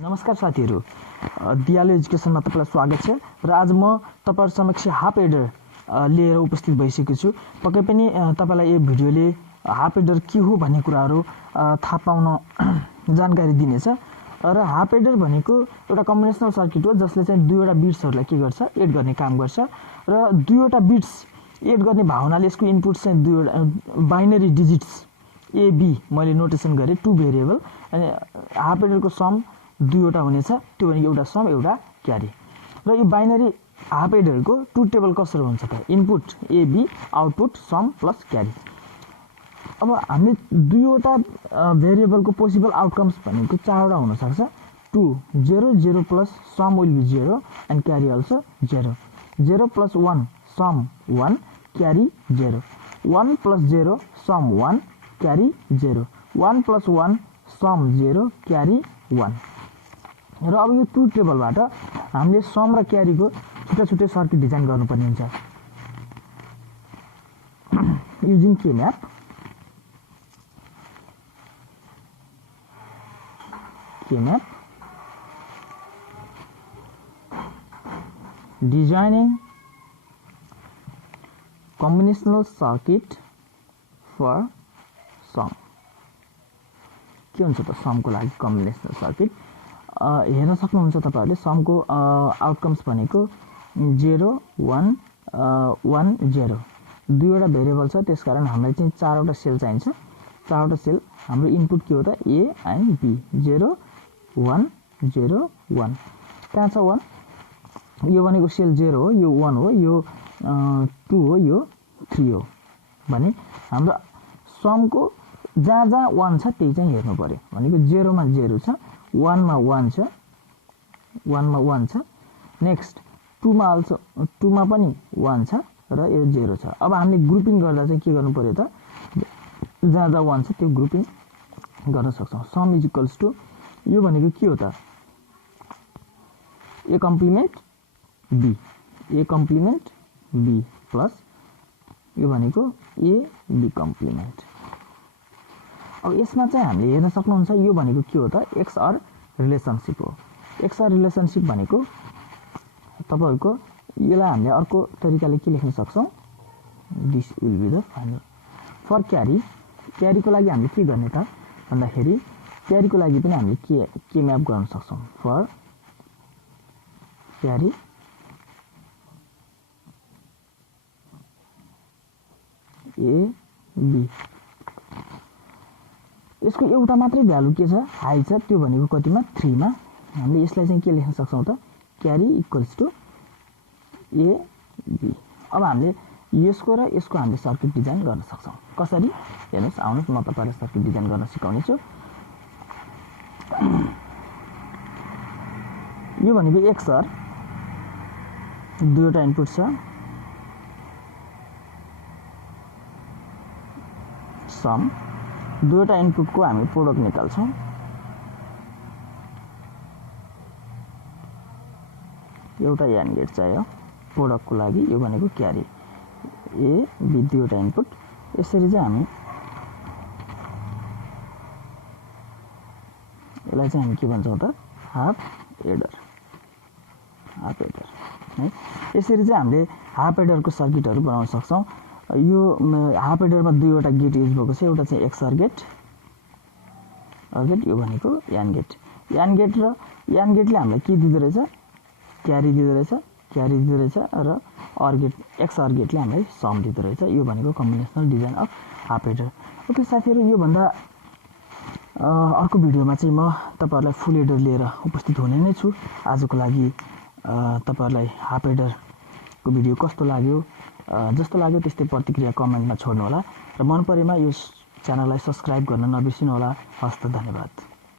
नमस्कार साथीहरु, दियालो एजुकेसनमा तपाईलाई स्वागत छ र आज म तपाईहरु समक्ष हाफ एडर लिएर उपस्थित भइसकेको छु। पक्कै पनि तपाईलाई यो भिडियोले हाफ एडर के हो भन्ने कुराहरु थाहा पाउन जानकारी दिनेछ। र हाफ एडर भनेको एउटा कम्बिनेशनल सर्किट हो जसले चाहिँ दुईवटा बिट्सहरुलाई के गर्छ, एड गर्ने काम गर्छ र दुईवटा बिट्स एड गर्ने भावनाले यसको इनपुट चाहिँ दुईवटा बाइनरी डिजिट्स ए बी मैले नोटेसन गरे, टु भेरिएबल अनि हाफ एडरको सम दुईवटा हुनेछ, त्यो भनेको एउटा सम एउटा क्यारी। र यो बाइनरी हाफ एडरको ट्रुथ टेबल कसरी हुन्छ त, input A B, output sum plus carry. अब हामीले दुईवटा भेरिएबलको पोसिबल आउटकम्स भनेको चारवटा हुन सक्छ। 2 0 0 plus sum will be 0 and carry also 0, 0 plus 1 sum 1 carry 0, 1 plus 0 sum 1 carry 0, 1 plus 1 sum 0 carry 1। र अब यो ट्रुथ टेबलबाट हामीले सम र क्यारीको छुट्टै छुट्टै सर्किट डिजाइन गर्नुपर्ने हुन्छ युजिङ के map. Designing combinational circuit for sum। के हुन्छ त समको लागि कम्बिनेसनल सर्किट? हेर्न सक्नुहुन्छ तपाईहरुले समको आउटकम्स भनेको 0 1 1 0 दुईवटा भेरिएबल छ, त्यसकारण हामीलाई चाहिँ चारवटा सेल चाहिन्छ। चारवटा सेल हाम्रो इनपुट के हो त, ए एन्ड बी, 0 1 0 1। कहाँ छ 1? यो भनेको सेल 0 हो, यो 1 हो, यो 2 हो, यो 3 हो। भने हाम्रो समको जहाँ जहाँ 1 छ त्यही चाहिँ हेर्नु पर्यो। भनेको 0 मा 0 छ, 1 मा 1 छ, 1 मा 1 छ, नेक्स्ट 2 मा अल्सो 2 मा पनि 1 छ र यो 0 छ। अब हामीले ग्रुपिङ गर्दा चाहिँ के गर्नु पर्यो त, जहाँ जहाँ 1 छ त्यो ग्रुपिङ गर्न सक्छौं। सम इज इक्वल्स टु, यो भनेको के हो त, A complement B, A complement B plus यो भनेको ए बी कम्प्लिमेन्ट। अब यसमा चाहिँ हामीले हेर्न सक्नुहुन्छ यो भनेको के हो त, एक्सआर रिलेसनशिप हो। एक्सआर रिलेसनशिप भनेको तपाईहरुको यसलाई हामीले अर्को तरिकाले के लेख्न सक्छौं, this will be the final. For carry, क्यारीको लागि हामीले के गर्ने त भन्दाखेरि क्यारीको लागि पनि हामीले के म्याप गर्न सक्छौं, फर क्यारी ए बी। यसको एउटा मात्रै भ्यालु के छ, हाई छ, त्यो भनेको कतिमा 3 मा। हामीले यसलाई चाहिँ के लेख्न सक्छौं त, क्यारी इक्वल्स टु ए बी। अब हामीले यसको र यसको हामीले सर्किट डिजाइन गर्न सक्छौं। कसरी हेर्नुस्, आउनुस् म तपाईहरुलाई सर्किट डिजाइन गर्न सिकाउने छु। यो भनेको एक्सआर, दुईवटा इनपुट छ, सम, दुईवटा इनपुटको हामी प्रोडक्ट निकाल्छौं। एउटा एन्ड गेट चाहियो प्रोडक्टको लागि, यो भनेको क्यारी ए बी, दुईवटा इनपुट। यसरी चाहिँ हामी यसलाई चाहिँ हामी के भन्छौं त, हाफ एडर, हाफ एडर है। यसरी चाहिँ हामीले हाफ एडरको सर्किटहरु बनाउन सक्छौं। यो हाफ एडरमा दुईवटा गेट युज भएको छ, एउटा चाहिँ एक्सआर गेट, अर्गेट, यो भनेको एन्ड गेट। एन्ड गेट र एन्ड गेटले हामीलाई के दिँदो रहेछ, क्यारी दिँदो रहेछ, क्यारी दिँदो रहेछ र अर गेट, एक्सआर गेटले हामीलाई सम दिँदो रहेछ। यो भनेको combinational design of half adder. Okay साथीहरु, यो भन्दा अर्को भिडियोमा चाहिँ म तपाईहरुलाई फुल एडर लिएर उपस्थित हुने नै छु। आजको लागि तपाईहरुलाई हाफ एडरको भिडियो कस्तो लाग्यो, जस्तो लाग्यो त्यस्तै प्रतिक्रिया कमेन्टमा छोड्नु होला र मन परेमा यो च्यानललाई सब्स्क्राइब गर्न नबिर्सिनु होला। हस्त, धन्यवाद।